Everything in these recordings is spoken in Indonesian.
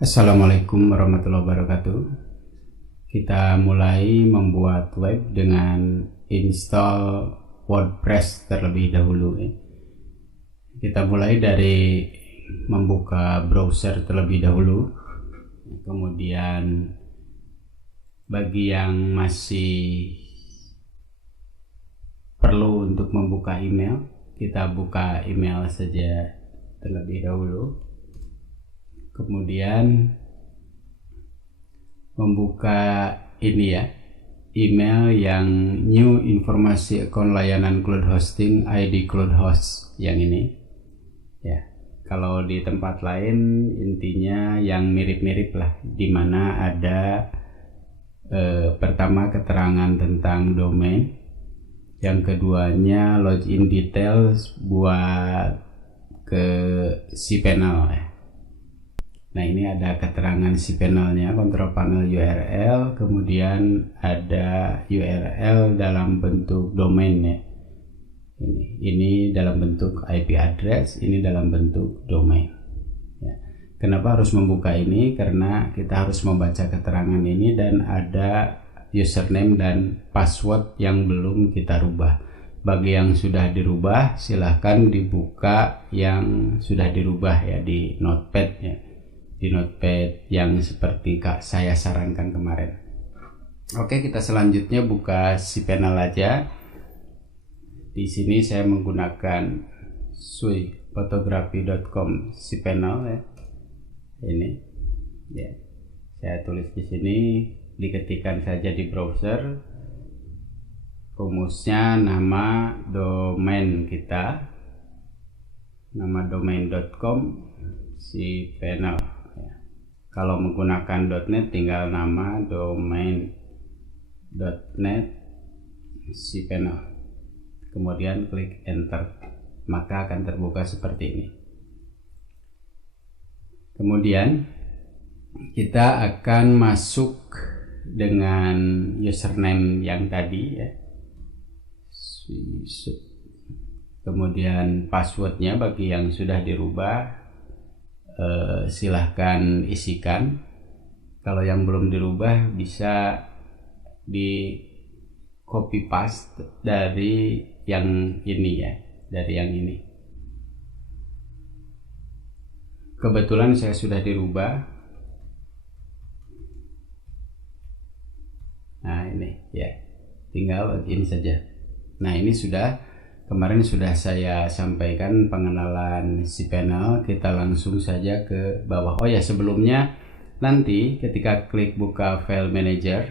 Assalamualaikum warahmatullahi wabarakatuh. Kita mulai membuat web dengan install WordPress terlebih dahulu. Kita mulai dari membuka browser terlebih dahulu. Kemudian bagi yang masih perlu untuk membuka email, kita buka email saja terlebih dahulu. Kemudian membuka ini ya, email yang new informasi akun layanan cloud hosting ID cloud host yang ini ya. Kalau di tempat lain intinya yang mirip-mirip lah, dimana ada pertama keterangan tentang domain, yang keduanya login details buat ke cPanel ya. Nah, ini ada keterangan cPanelnya, control panel URL, kemudian ada URL dalam bentuk domain ya. Ini dalam bentuk IP address, ini dalam bentuk domain. Ya. Kenapa harus membuka ini? Karena kita harus membaca keterangan ini dan ada username dan password yang belum kita rubah. Bagi yang sudah dirubah, silahkan dibuka yang sudah dirubah ya di Notepad ya. Di Notepad yang seperti saya sarankan kemarin. Oke, kita selanjutnya buka cPanel aja. Di sini saya menggunakan suiphotography.com cPanel ya. Ini ya. Saya tulis di sini, diketikkan saja di browser. Rumusnya nama domain kita. Nama domain.com cPanel. Kalau menggunakan .NET tinggal nama domain.net cPanel, kemudian klik enter, maka akan terbuka seperti ini. Kemudian kita akan masuk dengan username yang tadi ya, kemudian passwordnya bagi yang sudah dirubah silahkan isikan. Kalau yang belum dirubah bisa di copy paste dari yang ini ya, dari yang ini. Kebetulan saya sudah dirubah. Nah ini ya, tinggal login saja. Nah ini sudah, kemarin sudah saya sampaikan pengenalan cPanel. Kita langsung saja ke bawah. Oh ya, sebelumnya nanti ketika klik buka file manager,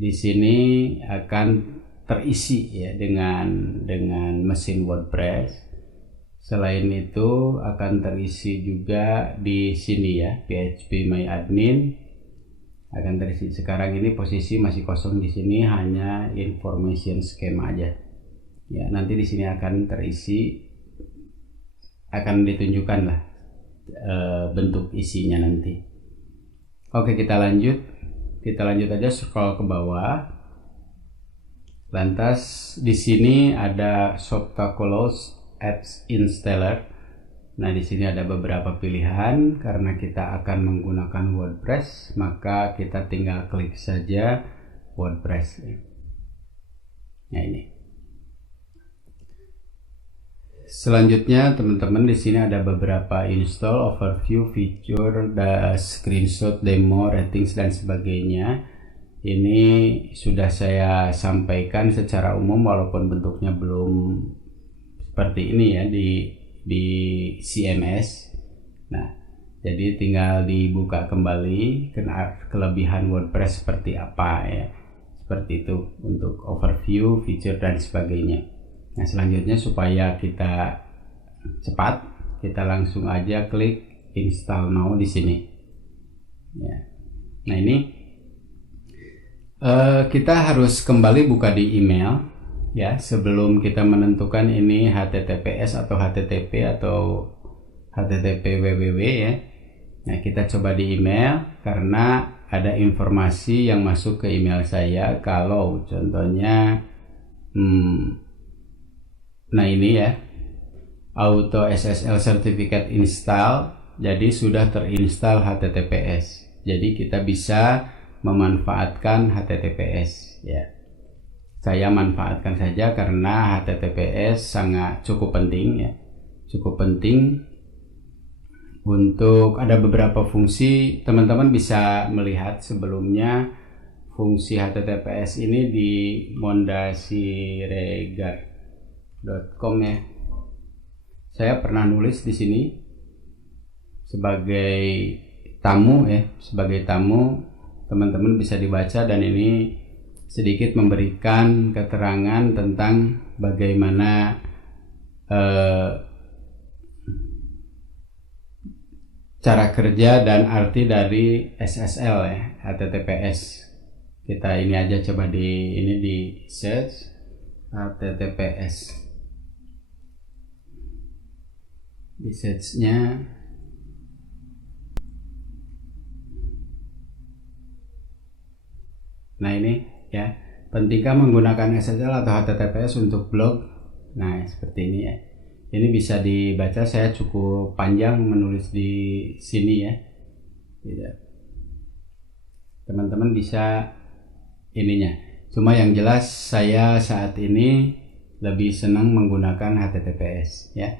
di sini akan terisi ya dengan mesin WordPress. Selain itu akan terisi juga di sini ya, PHP My Admin akan terisi. Sekarang ini posisi masih kosong, di sini hanya information schema aja. Ya, nanti di sini akan terisi, akan ditunjukkan lah bentuk isinya nanti. Oke, kita lanjut aja, scroll ke bawah. Lantas di sini ada Softaculous Apps Installer. Nah, di sini ada beberapa pilihan. Karena kita akan menggunakan WordPress, maka kita tinggal klik saja WordPress. Nah, ini. Selanjutnya teman-teman, di sini ada beberapa install, overview, feature, screenshot, demo, ratings dan sebagainya. Ini sudah saya sampaikan secara umum walaupun bentuknya belum seperti ini ya di CMS. Nah, jadi tinggal dibuka kembali kelebihan WordPress seperti apa ya. Seperti itu untuk overview, feature dan sebagainya. Nah, selanjutnya supaya kita cepat, kita langsung aja klik install now di sini. Ya. Nah, ini kita harus kembali buka di email ya, sebelum kita menentukan ini HTTPS atau HTTP atau HTTP www ya. Nah, kita coba di email karena ada informasi yang masuk ke email saya. Kalau contohnya nah ini ya, auto SSL certificate install jadi sudah terinstall HTTPS. Jadi kita bisa memanfaatkan HTTPS ya. Saya manfaatkan saja karena HTTPS sangat cukup penting ya. Cukup penting untuk ada beberapa fungsi. Teman-teman bisa melihat sebelumnya fungsi HTTPS ini di mondasiregar.com ya. Saya pernah nulis di sini sebagai tamu ya, sebagai tamu teman-teman bisa dibaca, dan ini sedikit memberikan keterangan tentang bagaimana cara kerja dan arti dari SSL ya, HTTPS. Kita ini aja coba di search HTTPS. Di search-nya nah ini ya, pentingkah menggunakan SSL atau HTTPS untuk blog? Nah seperti ini ya, ini bisa dibaca, saya cukup panjang menulis di sini ya. Teman-teman bisa ininya, cuma yang jelas saya saat ini lebih senang menggunakan HTTPS ya.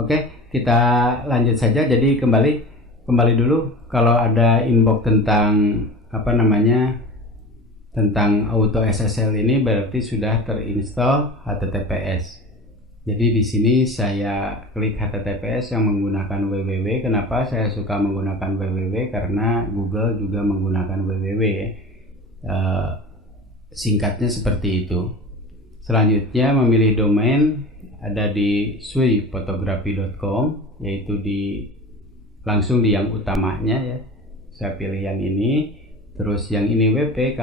Oke, kita lanjut saja. Jadi kembali dulu, kalau ada inbox tentang tentang auto SSL ini berarti sudah terinstall HTTPS. Jadi di sini saya klik HTTPS yang menggunakan www. Kenapa saya suka menggunakan www? Karena Google juga menggunakan www. Singkatnya seperti itu. Selanjutnya memilih domain, ada di suifotografi.com, yaitu langsung di yang utamanya ya. Saya pilih yang ini. Terus yang ini WP,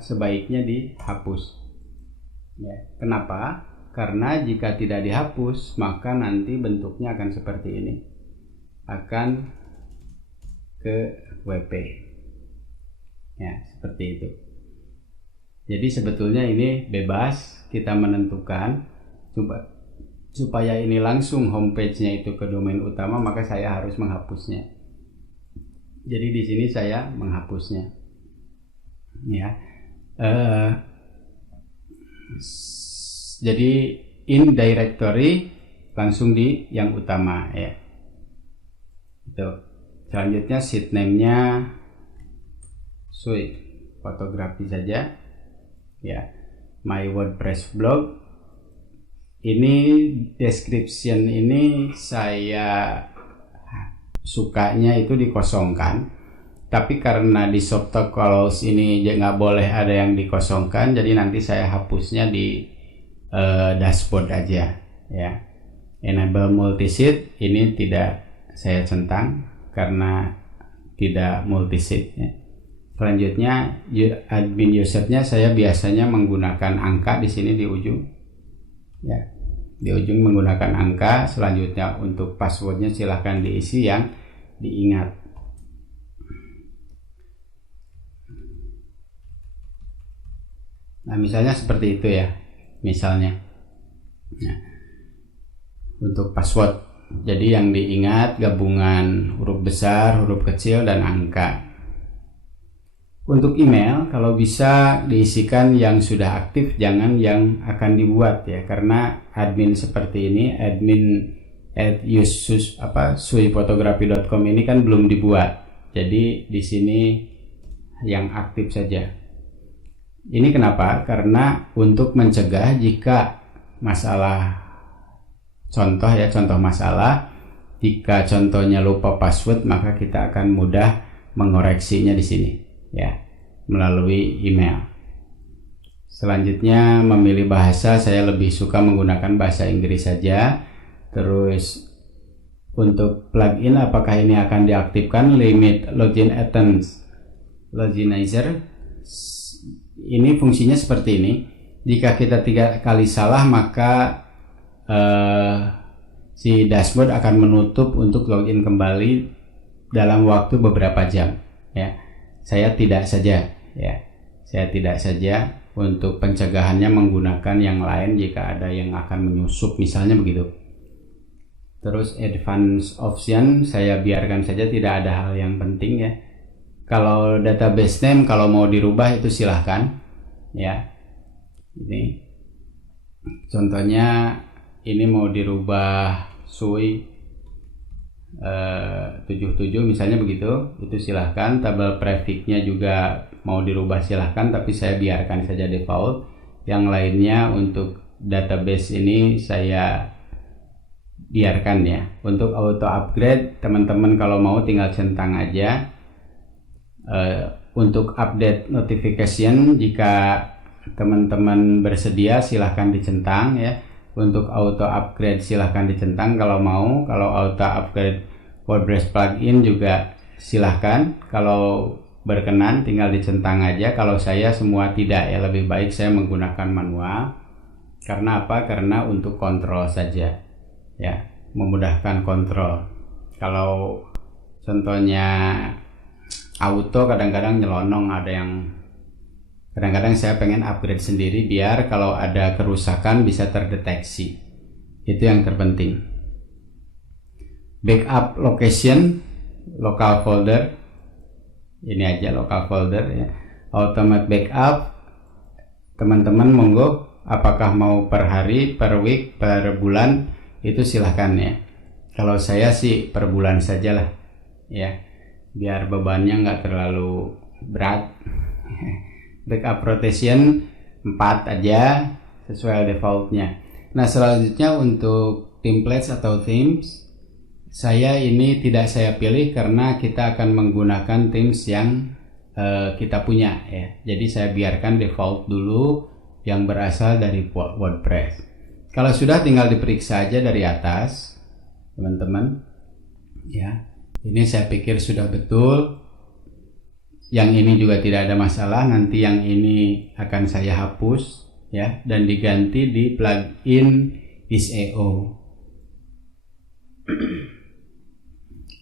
sebaiknya dihapus. Ya, kenapa? Karena jika tidak dihapus, maka nanti bentuknya akan seperti ini. Akan ke WP. Ya, seperti itu. Jadi sebetulnya ini bebas kita menentukan. Supaya ini langsung homepage-nya itu ke domain utama, maka saya harus menghapusnya. Jadi di sini saya menghapusnya, ya. Jadi in directory langsung di yang utama, ya. Itu. Selanjutnya sheet name-nya Sui fotografi saja, ya. My WordPress blog. Ini description ini saya sukanya itu dikosongkan, tapi karena di Shoptalk kalau ini nggak boleh ada yang dikosongkan, jadi nanti saya hapusnya di dashboard aja ya. Enable multisite ini tidak saya centang karena tidak multisite ya. Selanjutnya admin usernya saya biasanya menggunakan angka di sini di ujung ya. Di ujung menggunakan angka. Selanjutnya untuk passwordnya silahkan diisi yang diingat. Nah misalnya seperti itu ya, misalnya nah, untuk password, jadi yang diingat gabungan huruf besar, huruf kecil, dan angka. Untuk email, kalau bisa diisikan yang sudah aktif, jangan yang akan dibuat ya, karena admin seperti ini, admin @suifotografi.com ini kan belum dibuat. Jadi di sini yang aktif saja. Ini kenapa? Karena untuk mencegah jika masalah contoh masalah, jika contohnya lupa password, maka kita akan mudah mengoreksinya di sini. Ya, melalui email. Selanjutnya memilih bahasa, saya lebih suka menggunakan bahasa Inggris saja. Terus untuk plugin, apakah ini akan diaktifkan? Limit login attempts loginizer. Ini fungsinya seperti ini. Jika kita 3 kali salah, maka si dashboard akan menutup untuk login kembali dalam waktu beberapa jam. Ya. Saya tidak saja untuk pencegahannya menggunakan yang lain jika ada yang akan menyusup, misalnya begitu. Terus advanced option saya biarkan saja, tidak ada hal yang penting ya. Kalau database name kalau mau dirubah itu silahkan ya. Ini contohnya, ini mau dirubah Sui 77 misalnya begitu, itu silahkan. Tabel prefixnya juga mau dirubah silahkan, tapi saya biarkan saja default. Yang lainnya untuk database ini saya biarkan ya. Untuk auto upgrade teman-teman kalau mau tinggal centang aja. Untuk update notification jika teman-teman bersedia silahkan dicentang ya. Untuk auto upgrade silahkan dicentang kalau mau. Kalau auto upgrade WordPress plugin juga silahkan, kalau berkenan tinggal dicentang aja. Kalau saya semua tidak ya, lebih baik saya menggunakan manual. Karena apa? Karena untuk kontrol saja ya, memudahkan kontrol. Kalau contohnya auto kadang-kadang nyelonong, ada yang kadang-kadang saya pengen upgrade sendiri biar kalau ada kerusakan bisa terdeteksi. Itu yang terpenting. Backup location, local folder, ini aja local folder ya. Automate backup, teman-teman monggo, apakah mau per hari, per week, per bulan, itu silahkan ya. Kalau saya sih per bulan sajalah ya, biar bebannya nggak terlalu berat. Backup rotation 4 aja sesuai defaultnya. Nah selanjutnya untuk templates atau themes, saya ini tidak saya pilih karena kita akan menggunakan themes yang kita punya ya. Jadi saya biarkan default dulu yang berasal dari WordPress. Kalau sudah tinggal diperiksa aja dari atas teman-teman ya. Ini saya pikir sudah betul. Yang ini juga tidak ada masalah. Nanti yang ini akan saya hapus ya dan diganti di plugin SEO.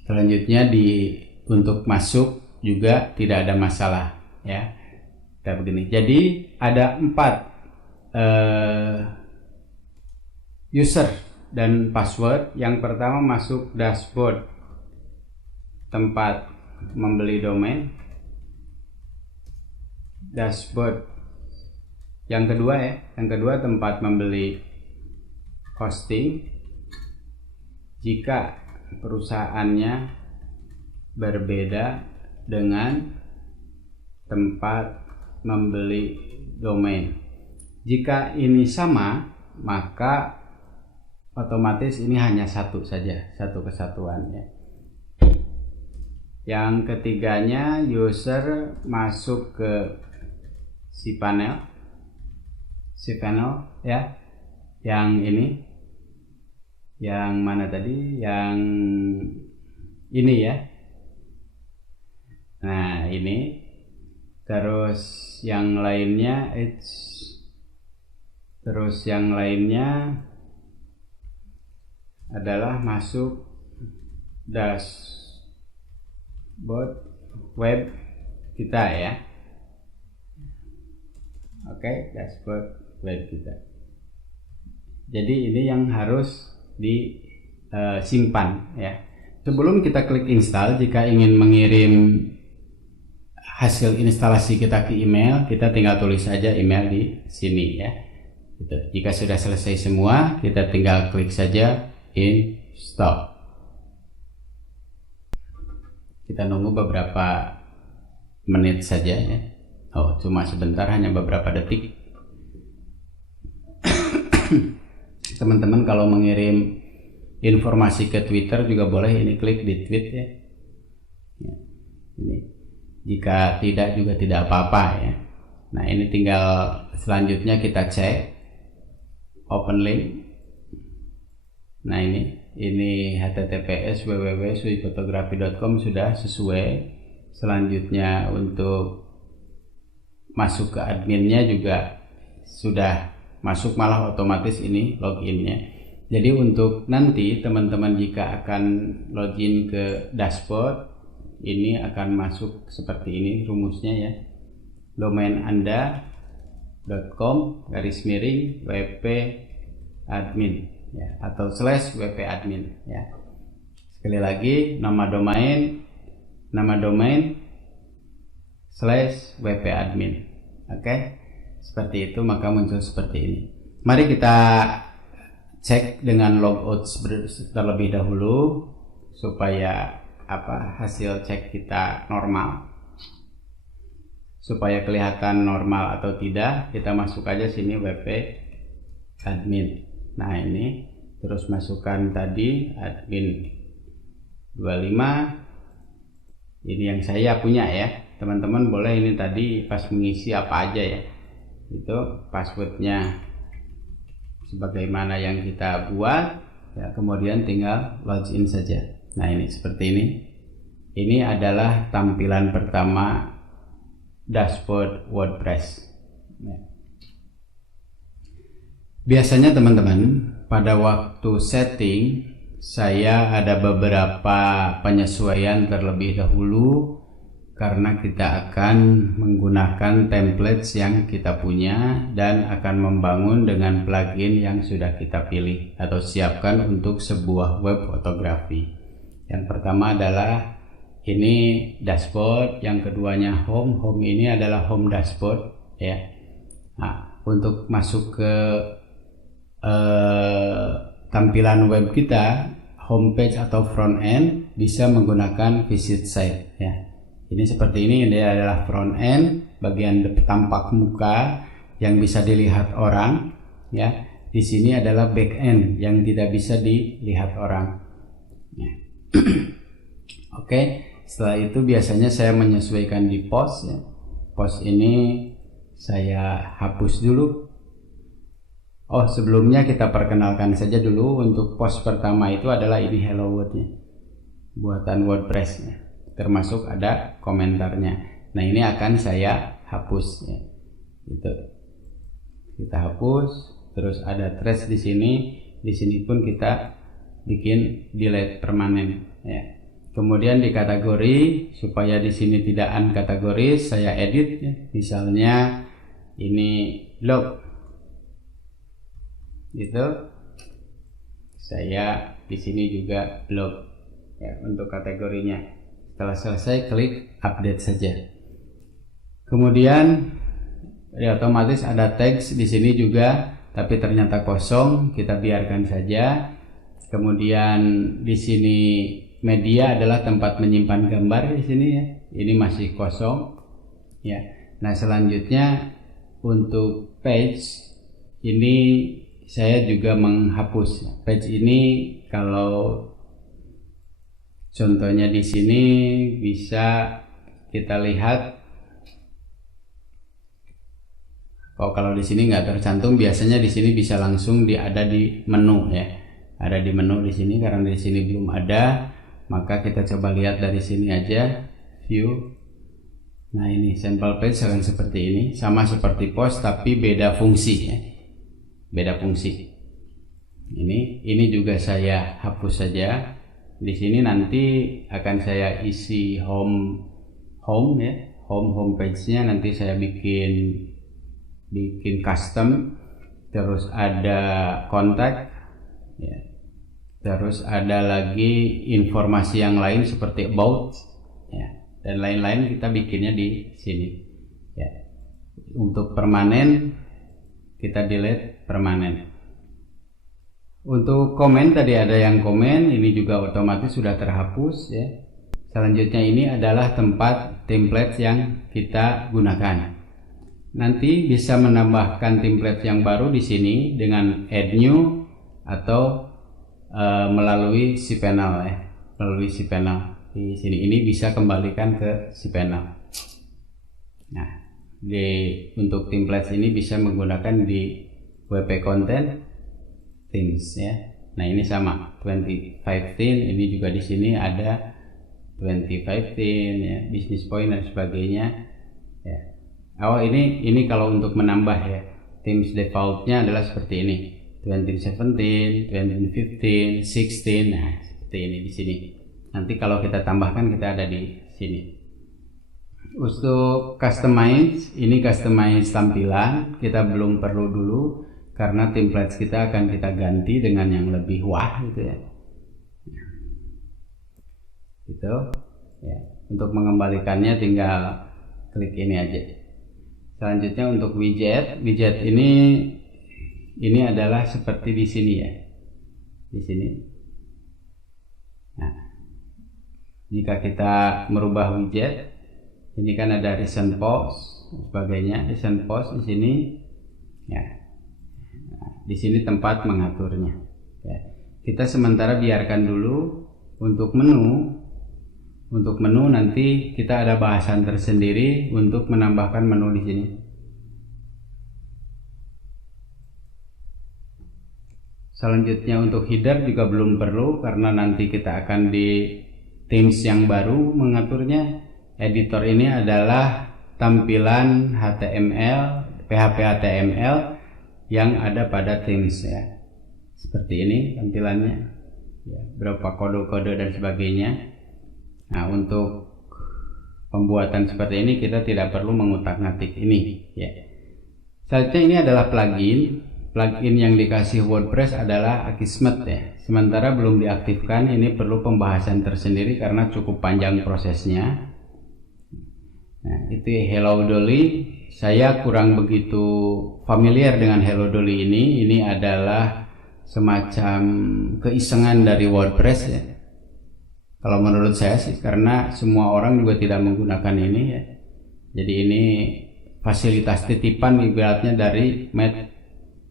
Selanjutnya untuk masuk juga tidak ada masalah ya. Kita begini. Jadi ada 4 user dan password. Yang pertama masuk dashboard, tempat membeli domain, dashboard. Yang kedua tempat membeli hosting jika perusahaannya berbeda dengan tempat membeli domain. Jika ini sama, maka otomatis ini hanya satu saja, satu kesatuan ya. Yang ketiganya user masuk ke cPanel ya. Yang ini, yang mana tadi? Yang ini ya. Nah ini. Terus yang lainnya adalah masuk dashboard web kita ya. Oke, dashboard web kita. Jadi ini yang harus disimpan ya. Sebelum kita klik install, jika ingin mengirim hasil instalasi kita ke email, kita tinggal tulis saja email di sini ya. Gitu. Jika sudah selesai semua, kita tinggal klik saja install. Kita nunggu beberapa menit saja ya. Oh, cuma sebentar, hanya beberapa detik. Teman-teman kalau mengirim informasi ke Twitter juga boleh, ini klik di tweet ya. Ini. Jika tidak juga tidak apa-apa ya. Nah ini tinggal selanjutnya kita cek open link. Nah ini https www.suifotografi.com sudah sesuai. Selanjutnya untuk masuk ke adminnya juga sudah masuk, malah otomatis ini loginnya. Jadi untuk nanti teman-teman jika akan login ke dashboard, ini akan masuk seperti ini rumusnya ya. Domain Anda .com /wp admin. ya, atau slash wp admin ya. Sekali lagi nama domain slash wp admin. Oke, seperti itu, maka muncul seperti ini. Mari kita cek dengan logout terlebih dahulu supaya hasil cek kita normal. Supaya kelihatan normal atau tidak, kita masuk aja sini wp admin. Nah, ini terus masukkan tadi admin 25. Ini yang saya punya ya. Teman-teman boleh ini tadi pas mengisi apa aja ya. Itu passwordnya sebagaimana yang kita buat ya, kemudian tinggal login saja. Nah, ini seperti ini. Ini adalah tampilan pertama dashboard WordPress. Biasanya teman-teman pada waktu setting saya ada beberapa penyesuaian terlebih dahulu karena kita akan menggunakan templates yang kita punya dan akan membangun dengan plugin yang sudah kita pilih atau siapkan untuk sebuah web fotografi. Yang pertama adalah ini dashboard, yang keduanya home. Home ini adalah home dashboard ya. Nah, untuk masuk ke tampilan web kita, homepage atau front end, bisa menggunakan visit site ya. Ini seperti ini adalah front end, bagian tampak muka yang bisa dilihat orang ya. Di sini adalah back end yang tidak bisa dilihat orang. Ya. Oke, setelah itu biasanya saya menyesuaikan di post ya. Post ini saya hapus dulu. Oh, sebelumnya kita perkenalkan saja dulu. Untuk post pertama itu adalah ini Hello World-nya, buatan WordPress-nya, termasuk ada komentarnya. Nah, ini akan saya hapus ya. Gitu. Kita hapus, terus ada trash di sini. Di sini pun kita bikin delete permanen ya. Kemudian di kategori, supaya di sini tidak unkategoris, saya edit ya. Misalnya ini blog. Gitu. Saya di sini juga blog ya untuk kategorinya. Setelah selesai, klik update saja. Kemudian ya, otomatis ada teks di sini juga, tapi ternyata kosong, kita biarkan saja. Kemudian di sini media adalah tempat menyimpan gambar di sini ya. Ini masih kosong ya. Nah, selanjutnya untuk page ini saya juga menghapus. Page ini kalau contohnya di sini bisa kita lihat. Kalau di sini nggak tercantum, biasanya di sini bisa langsung ada di menu ya. Ada di menu di sini, karena di sini belum ada, maka kita coba lihat dari sini aja, view. Nah, ini sampel page akan seperti ini, sama seperti post tapi beda fungsi ya. Beda fungsi. Ini juga saya hapus saja. Di sini nanti akan saya isi home ya, homepage-nya nanti saya bikin custom, terus ada kontak ya. Terus ada lagi informasi yang lain seperti about ya, dan lain-lain kita bikinnya di sini ya. Untuk permanen kita delete permanen. Untuk komen tadi ada yang komen, ini juga otomatis sudah terhapus ya. Selanjutnya ini adalah tempat template yang kita gunakan. Nanti bisa menambahkan template yang baru di sini dengan add new atau melalui cPanel ya. Melalui cPanel. Di sini ini bisa kembalikan ke cPanel. Nah, untuk template ini bisa menggunakan di WP Content Themes ya. Nah, ini sama 2015, ini juga di sini ada 2015 ya, business point dan sebagainya ya. Oh, ini kalau untuk menambah ya, themes defaultnya adalah seperti ini, 2017, 2015, 16. Nah, seperti ini di sini. Nanti kalau kita tambahkan, kita ada di sini. Untuk customize, ini customize tampilan kita belum perlu dulu. karena templates kita akan kita ganti dengan yang lebih wah gitu ya. Gitu ya. Untuk mengembalikannya tinggal klik ini aja. Selanjutnya untuk widget ini adalah seperti di sini ya. Di sini. Nah, jika kita merubah widget, ini kan ada recent post sebagainya, recent post di sini ya. Nah, di sini tempat mengaturnya ya. Kita sementara biarkan dulu. Untuk menu nanti kita ada bahasan tersendiri untuk menambahkan menu di sini. Selanjutnya untuk header juga belum perlu karena nanti kita akan di themes yang baru mengaturnya. Editor ini adalah tampilan HTML, PHP HTML yang ada pada themes ya. Seperti ini tampilannya. Ya, berapa kode-kode dan sebagainya. Nah, untuk pembuatan seperti ini kita tidak perlu mengutak-ngatik ini ya. Selanjutnya ini adalah plugin yang dikasih WordPress adalah Akismet ya. Sementara belum diaktifkan, ini perlu pembahasan tersendiri karena cukup panjang prosesnya. Nah, itu Hello Dolly. Saya kurang begitu familiar dengan Hello Dolly ini. Ini adalah semacam keisengan dari WordPress ya. Kalau menurut saya sih, karena semua orang juga tidak menggunakan ini ya. Jadi ini fasilitas titipan ibaratnya dari Matt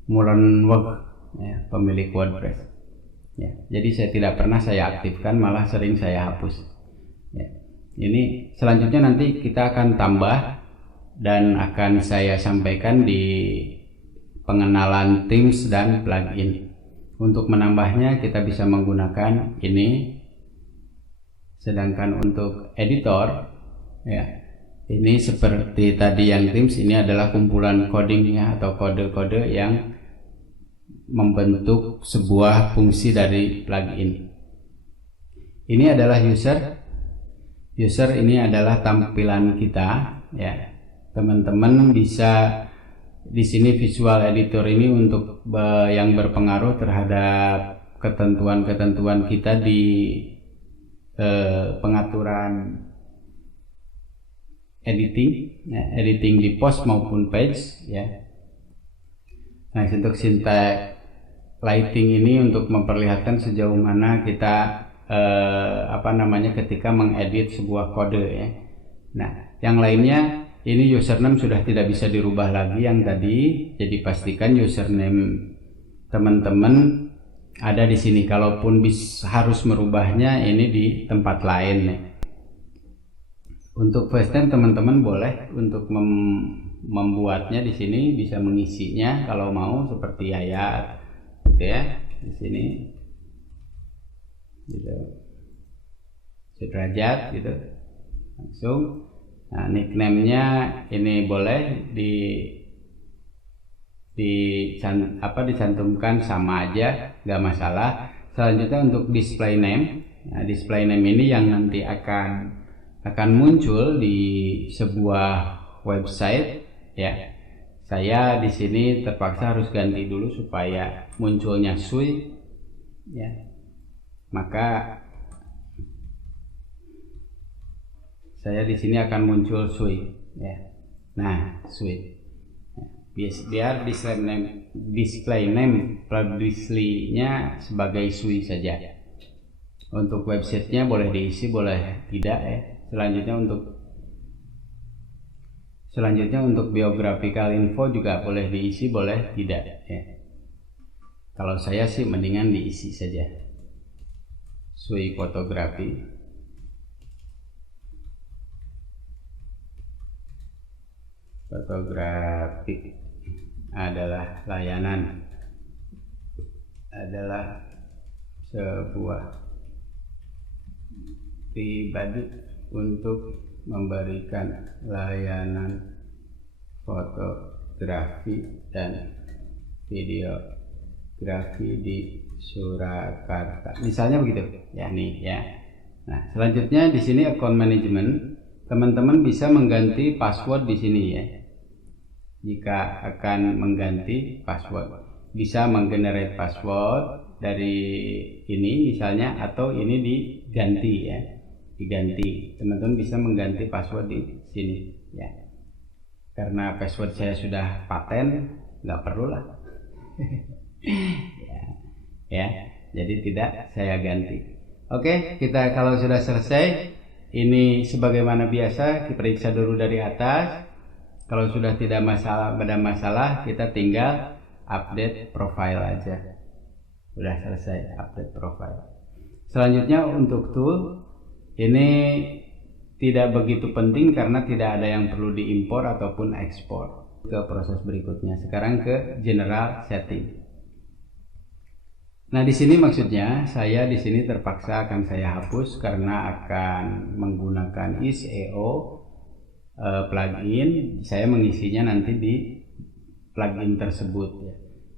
Mullenweg ya, pemilik WordPress. Ya, jadi saya tidak pernah saya aktifkan, malah sering saya hapus. Ya. Ini selanjutnya nanti kita akan tambah dan akan saya sampaikan di pengenalan themes dan plugin. Untuk menambahnya kita bisa menggunakan ini. Sedangkan untuk editor ya, ini seperti tadi yang themes, ini adalah kumpulan codingnya atau kode-kode yang membentuk sebuah fungsi dari plugin. Ini adalah user ini adalah tampilan kita ya. Teman-teman bisa di sini visual editor ini untuk yang berpengaruh terhadap ketentuan-ketentuan kita di pengaturan editing di post maupun page ya. Nah, untuk syntax lighting ini untuk memperlihatkan sejauh mana kita ketika mengedit sebuah kode ya. Nah, yang lainnya ini username sudah tidak bisa dirubah lagi yang tadi, jadi pastikan username teman-teman ada di sini. Kalaupun harus merubahnya ini di tempat lain ya. Untuk first name teman-teman boleh untuk membuatnya di sini, bisa mengisinya kalau mau seperti Yayat gitu ya di sini gitu, Sudrajat gitu langsung. Nah, nickname-nya ini boleh dicantumkan sama aja, nggak masalah. Selanjutnya untuk display name. Nah, display name ini yang nanti akan muncul di sebuah website ya. Saya di sini terpaksa harus ganti dulu supaya munculnya Sui ya. Maka saya di sini akan muncul Sui ya. Nah, Sui. Biar display name publicly-nya sebagai Sui saja. Untuk websitenya boleh diisi, boleh tidak ya. Selanjutnya untuk biographical info juga boleh diisi, boleh tidak ya. Kalau saya sih mendingan diisi saja. Sui fotografi. Fotografi adalah layanan, adalah sebuah pribadi untuk memberikan layanan fotografi dan videografi di Surakarta. Misalnya begitu ya nih ya. Nah, selanjutnya di sini account management. Teman-teman bisa mengganti password di sini ya. Jika akan mengganti password. bisa menggenerate password dari ini misalnya, atau ini diganti ya, diganti. Teman-teman bisa mengganti password di sini ya. Karena password saya sudah paten, nggak perlu lah. ya, jadi tidak saya ganti. Oke, kita kalau sudah selesai, ini sebagaimana biasa diperiksa dulu dari atas. Kalau sudah tidak ada masalah, kita tinggal update profile aja. Udah selesai update profile. Selanjutnya untuk tool ini tidak begitu penting karena tidak ada yang perlu diimpor ataupun ekspor. Ke proses berikutnya. Sekarang ke general setting. Nah, di sini maksudnya saya di sini terpaksa akan saya hapus karena akan menggunakan is.io plugin. Saya mengisinya nanti di plugin tersebut ya.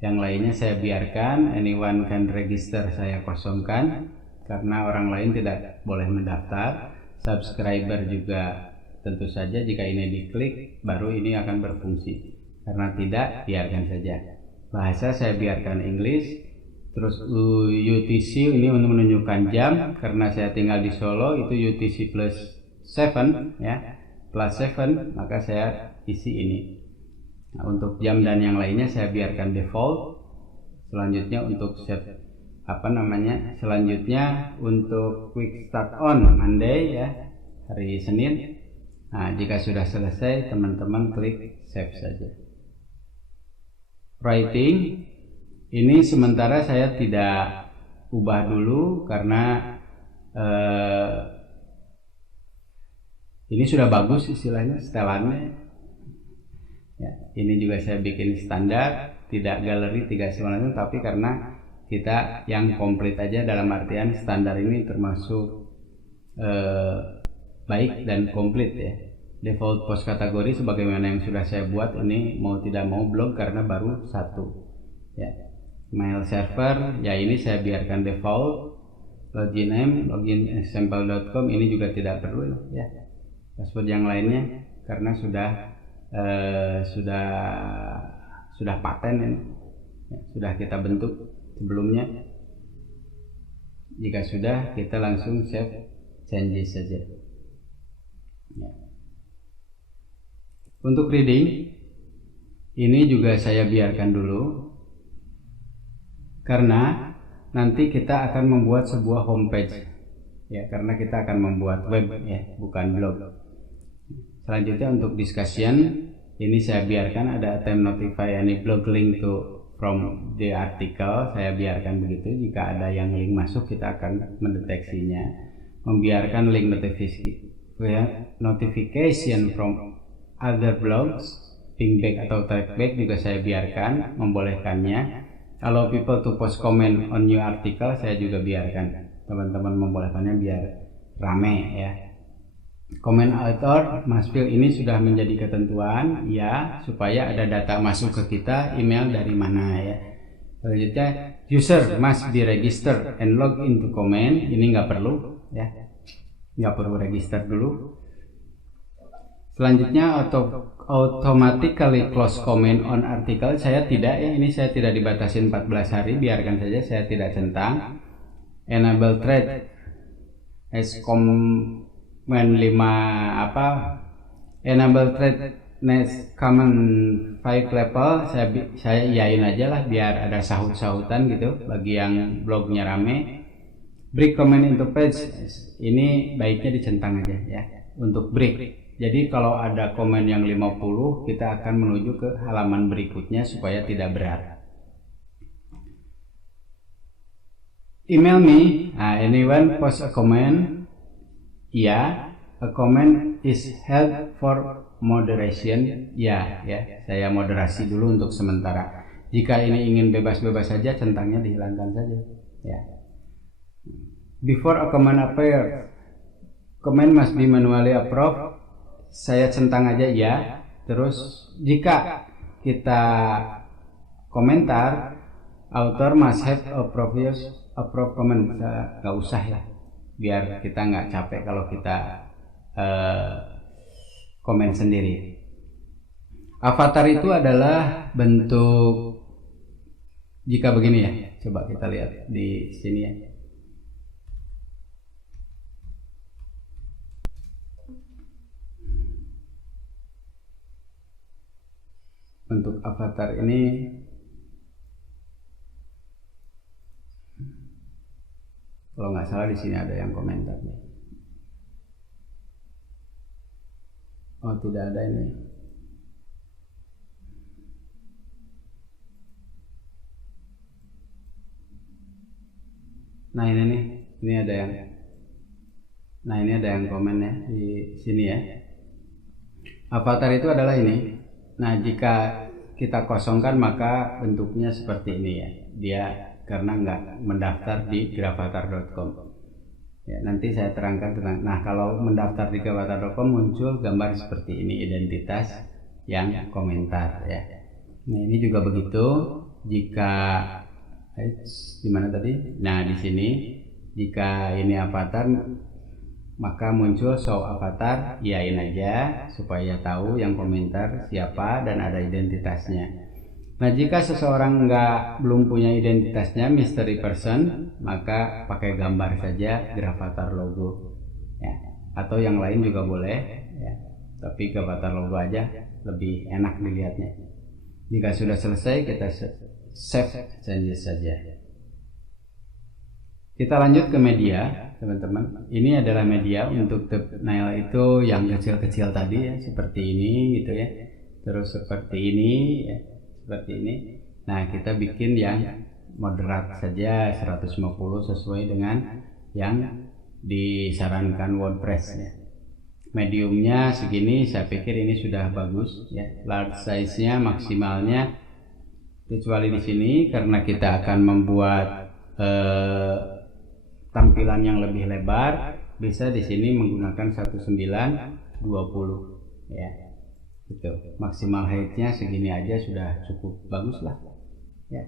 Yang lainnya saya biarkan, anyone can register saya kosongkan karena orang lain tidak boleh mendaftar. Subscriber juga tentu saja jika ini diklik baru ini akan berfungsi. Karena tidak, biarkan saja. Bahasa saya biarkan English. Terus UTC ini untuk menunjukkan jam, karena saya tinggal di Solo itu UTC plus 7 ya, plus 7, maka saya isi ini. Nah, untuk jam dan yang lainnya saya biarkan default. Selanjutnya untuk set selanjutnya untuk quick start on Monday ya, hari Senin. Nah, jika sudah selesai teman-teman klik save saja. Writing ini sementara saya tidak ubah dulu karena ini sudah bagus istilahnya setelannya ya. Ini juga saya bikin standar, tidak galeri, tidak semuanya, tapi karena kita yang komplit aja, dalam artian standar ini termasuk baik dan komplit ya. Default post kategori sebagaimana yang sudah saya buat, ini mau tidak mau blog karena baru satu ya. Mail server ya, ini saya biarkan default. Login name, login example.com ini juga tidak perlu ya. Password yang lainnya karena sudah paten ini ya, sudah kita bentuk sebelumnya. Jika sudah, kita langsung save changes saja ya. Untuk reading ini juga saya biarkan dulu karena nanti kita akan membuat sebuah homepage ya, karena kita akan membuat web ya, bukan blog. Selanjutnya untuk discussion ini saya biarkan ada attempt notify any blog link to from the article, saya biarkan begitu. Jika ada yang link masuk kita akan mendeteksinya. Membiarkan link notification from other blogs, pingback atau trackback juga saya biarkan, membolehkannya. Kalau people to post comment on new article saya juga biarkan, teman-teman membolehkannya biar rame ya. Comment author must fill ini sudah menjadi ketentuan ya, supaya ada data masuk ke kita, email dari mana ya. Selanjutnya user must be registered and log into comment, ini nggak perlu ya, nggak perlu register dulu. Selanjutnya automatically close comment on article saya tidak ya, ini saya tidak dibatasin 14 hari, biarkan saja, saya tidak centang. Enable thread as comment 5 enable thread next common 5 level saya iyain aja lah biar ada sahut-sahutan gitu bagi yang blognya rame. Break comment into page ini baiknya dicentang aja ya untuk break. Jadi kalau ada komen yang 50 kita akan menuju ke halaman berikutnya supaya tidak berat. Email me, anyone post a comment, ya, a comment is held for moderation, ya, saya moderasi dulu untuk sementara. Jika ini ingin bebas-bebas saja, centangnya dihilangkan saja, ya. Before a comment appears, comment must be manually approved. Saya centang aja ya. Terus jika kita komentar, author must have a previous approve comment. Gak usah ya, biar kita nggak capek kalau kita komen sendiri. Avatar itu adalah bentuk Jika begini ya, coba kita lihat di sini ya. Untuk avatar ini kalau nggak salah di sini ada yang komentar nih. Oh, tidak ada ini. Nah ini nih, ini ada yang. Nah ini ada yang komen ya di sini ya. Avatar itu adalah ini. Nah jika kita kosongkan maka bentuknya seperti ini ya. Dia karena nggak mendaftar di gravatar.com. Ya, nanti saya terangkan tentang. Nah kalau mendaftar di gravatar.com muncul gambar seperti ini, identitas yang komentar ya. Nah ini juga begitu. Jika di mana tadi? Nah di sini jika ini avatar maka muncul show avatar, iyain aja supaya tahu yang komentar siapa dan ada identitasnya. Nah jika seseorang belum punya identitasnya, mystery person, maka pakai gambar saja gravatar logo ya. Atau yang lain juga boleh ya. Tapi gravatar logo aja lebih enak dilihatnya. Jika sudah selesai kita save changes saja. Kita lanjut ke media, teman-teman. Ini adalah media untuk thumbnail itu yang kecil-kecil tadi ya, seperti ini gitu ya. Terus seperti ini ya, seperti ini. Nah, kita bikin yang moderat saja 150 sesuai dengan yang disarankan WordPress ya. Mediumnya segini, saya pikir ini sudah bagus ya. Large size-nya maksimalnya kecuali di sini karena kita akan membuat tampilan yang lebih lebar, bisa di sini menggunakan 1920 ya. Gitu. Maksimal height-nya segini aja sudah cukup bagus lah. Ya.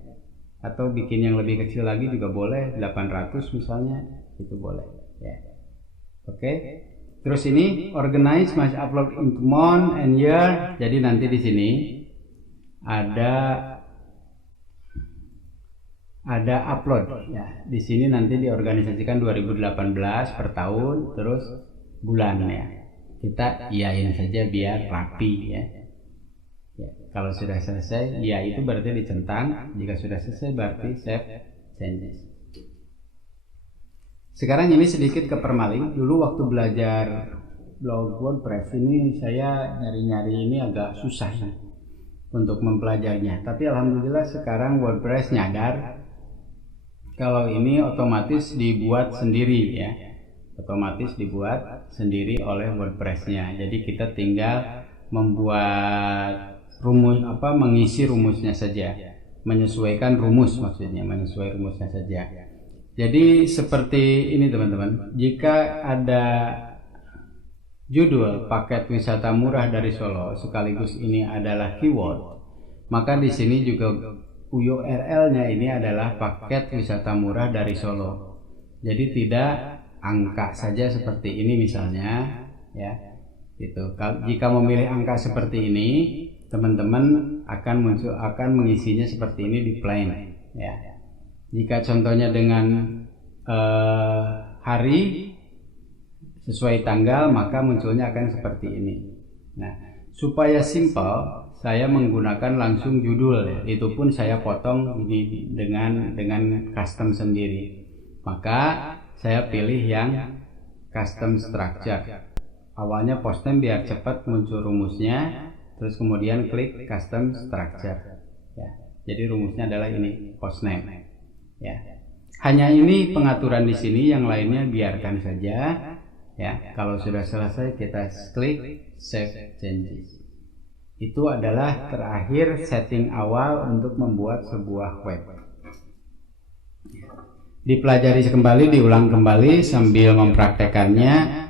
Atau bikin yang lebih kecil lagi juga boleh, 800 misalnya, itu boleh ya. Oke. Terus ini organize must upload into month and year. Jadi nanti di sini ada upload ya. Di sini nanti diorganisasikan 2018 per tahun, terus bulan ya. Kita iyain saja biar rapi ya. Ya, kalau sudah selesai, ya itu berarti dicentang. Jika sudah selesai berarti save changes. Sekarang ini sedikit ke permaling. Dulu waktu belajar blog WordPress ini saya nyari-nyari ini agak susah untuk mempelajarinya. Tapi alhamdulillah sekarang WordPress nyadar kalau ini otomatis dibuat sendiri ya, otomatis dibuat sendiri oleh WordPress-nya. Jadi kita tinggal membuat rumus mengisi rumusnya saja, menyesuaikan rumus maksudnya, menyesuaikan rumusnya saja. Jadi seperti ini teman-teman, jika ada judul paket wisata murah dari Solo sekaligus ini adalah keyword, maka di sini juga URL-nya ini adalah paket wisata murah dari Solo. Jadi tidak angka saja seperti ini misalnya ya. Gitu. Jika memilih angka seperti ini, teman-teman akan mengisinya seperti ini di plain ya. Jika contohnya dengan hari sesuai tanggal, maka munculnya akan seperti ini. Nah, supaya simple saya menggunakan langsung judul ya. Itu pun saya potong ini dengan custom sendiri. Maka saya pilih yang custom structure. Awalnya postname biar cepat muncul rumusnya, terus kemudian klik custom structure. Ya. Jadi rumusnya adalah ini postname. Ya. Hanya ini pengaturan di sini, yang lainnya biarkan saja. Ya. Kalau sudah selesai kita klik save changes. Itu adalah terakhir setting awal untuk membuat sebuah web. Dipelajari kembali, diulang kembali sambil mempraktekannya,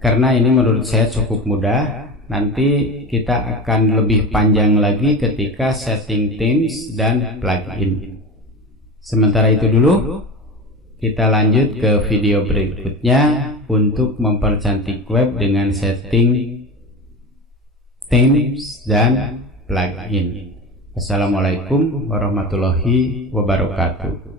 karena ini menurut saya cukup mudah. Nanti kita akan lebih panjang lagi ketika setting themes dan plugin. Sementara itu dulu, kita lanjut ke video berikutnya untuk mempercantik web dengan setting themes dan plugin. Assalamualaikum warahmatullahi wabarakatuh.